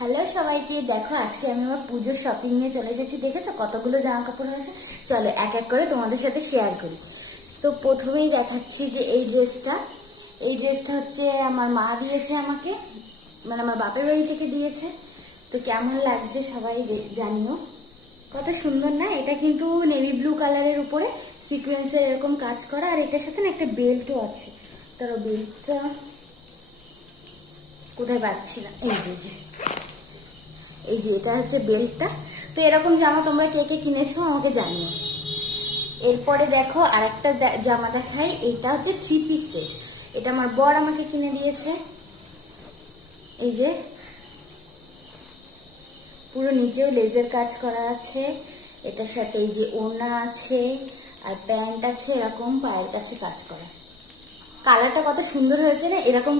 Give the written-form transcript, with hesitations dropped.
Hello সবাইকে, দেখো আজকে আমি আমার পুজোর শপিং নিয়ে চলে এসেছি। দেখেছো কতগুলো জামা কাপড় হয়েছে? চলো এক এক করে তোমাদের সাথে শেয়ার করি। তো প্রথমেই দেখাচ্ছি যে এই ড্রেসটা হচ্ছে আমার মা দিয়েছে আমাকে, মানে আমার বাপের বাড়ি থেকে দিয়েছে। তো কেমন লাগছে সবাই জানিও। কত সুন্দর না? এটা কিন্তু নেভি ব্লু কালারের উপরে সিকোয়েন্সের এরকম কাজ করা, আর এটার সাথে না একটা বেল্টও আছে। তার বেল্টটা কোথায় পাচ্ছি না, এই যে এটা হচ্ছে বেল্টটা। তো এরকম জামা তোমরা কে কে কিনেছো আমাকে জানিও। এরপরে দেখো আরেকটা জামা দেখাই। এটা হচ্ছে 3 পিস সেট। এটা আমার বর আমাকে কিনে দিয়েছে। এই যে পুরো নিচেও লেজের কাজ করা আছে। এটার সাথে এই যে ওড়না আছে আর প্যান্ট আছে, এরকম পায়ের কাছে কাজ করা। কালারটা কত সুন্দর হয়েছে না? এরকম